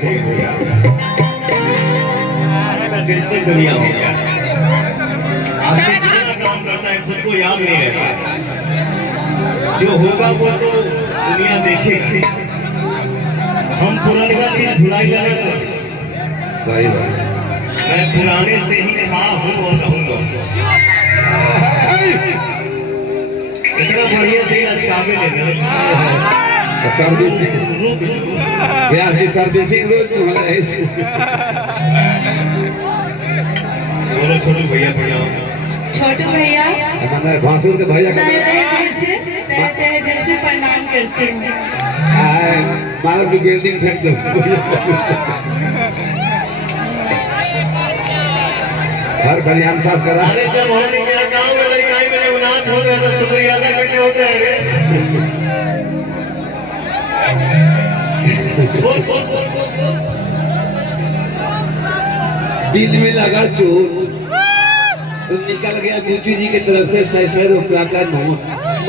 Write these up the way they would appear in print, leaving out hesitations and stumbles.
सही भैया डिजिटल दुनिया हो गया। आदमी कितना काम करता है खुद को याद नहीं रहता। जो होगा वो तो दुनिया देखेगी। हम पुराने का चीज भुलाई जाने को सही बात। मैं पुराने से ही था हूँ और रहूंगा। इतना बढ़िया से लचकावे लेना सर्विसिंग बोलो छोटू भैया प्रणाम। छोटू भैया भासुर के भैया तहे दिल से प्रणाम करती हूँ। मानव की बिल्डिंग फेंक दो। हर खलियान साफ करा। अरे जब हम मेरा गाँव में लड़काई में नाच हो रहे तो शुक्रिया अदा कैसे होते हैं रे? दिल में लगा चोट तो निकल गया गुरुजी जी की तरफ से 600 रुपया का नोट।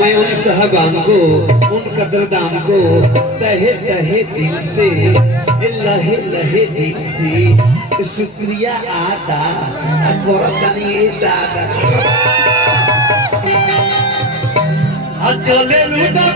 मैं उन साहबान को उन कदरदान को तहे तहे दिल से लहे लहे दिल से शुक्रिया अदा करतनी दादा। चले लूटा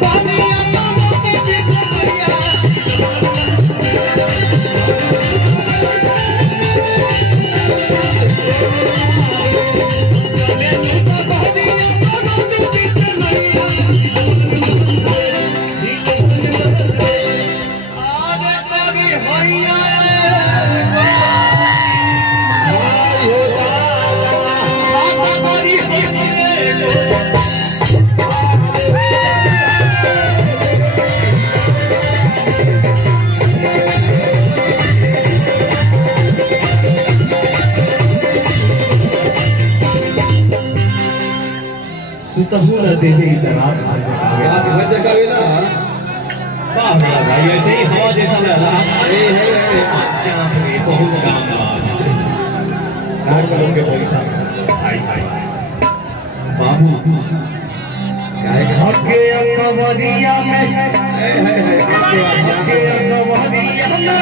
सुतहु न देवे दरार हर जगह ना वाह मेरा भाई ऐसे ही हवा जैसा लग रहा है से चांद में बहुत काम करोगे पैसा भाई भाई बाबू हके अकबरिया में हके अकबरिया में